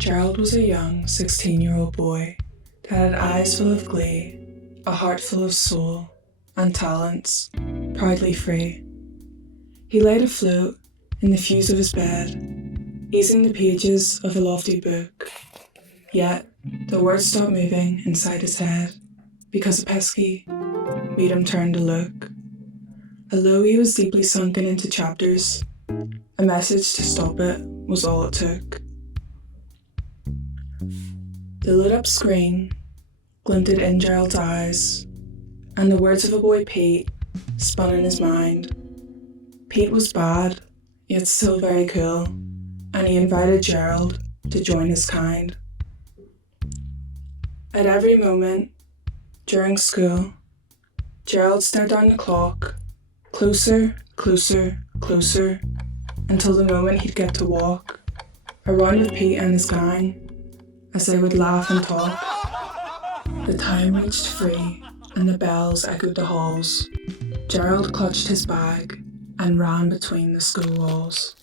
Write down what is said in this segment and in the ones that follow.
Gerald was a young 16-year-old boy that had eyes full of glee, a heart full of soul, and talents, proudly free. He laid afloat in the hues of his bed, easing the pages of a lofty book. Yet the words stopped moving inside his head, because a pesky made him turn to look. Although he was deeply sunken into chapters, a message to stop it was all it took. The lit-up screen glinted in Gerald's eyes, and the words of a boy Pete spun in his mind. Pete was bad, yet still very cool, and he invited Gerald to join his kind. At every moment, during school, Gerald stared down the clock, closer, closer, closer, until the moment he'd get to walk around with Pete and his gang, as they would laugh and talk. The time reached free, and the bells echoed the halls. Gerald clutched his bag and ran between the school walls.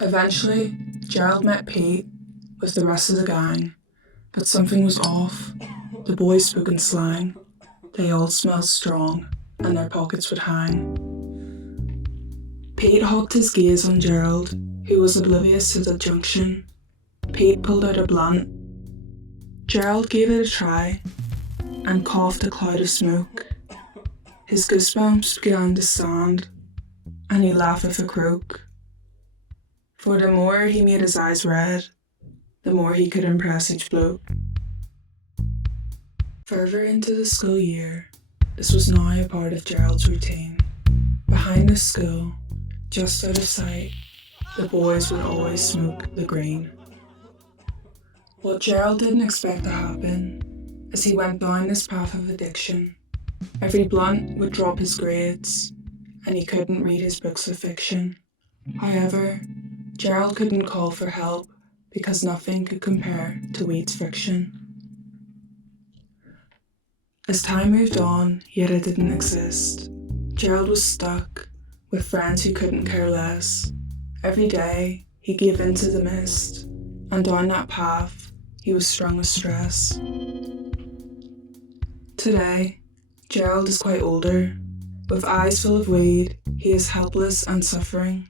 Eventually, Gerald met Pete with the rest of the gang, but something was off. The boys spoke in slang. They all smelled strong, and their pockets would hang. Pete hawked his gaze on Gerald, who was oblivious to the junction. Pete pulled out a blunt. Gerald gave it a try and coughed a cloud of smoke. His goosebumps began to stand, and he laughed with a croak. For the more he made his eyes red, the more he could impress each bloke. Further into the school year, this was now a part of Gerald's routine. Behind the school, just out of sight, the boys would always smoke the green. What Gerald didn't expect to happen, as he went down this path of addiction, every blunt would drop his grades, and he couldn't read his books of fiction. However, Gerald couldn't call for help because nothing could compare to weed's friction. As time moved on, yet it didn't exist. Gerald was stuck with friends who couldn't care less. Every day, he gave in to the mist, and down that path, he was strung with stress. Today, Gerald is quite older. With eyes full of weed, he is helpless and suffering.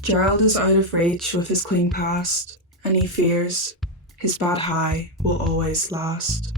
Gerald is out of reach with his clean past, and he fears his bad high will always last.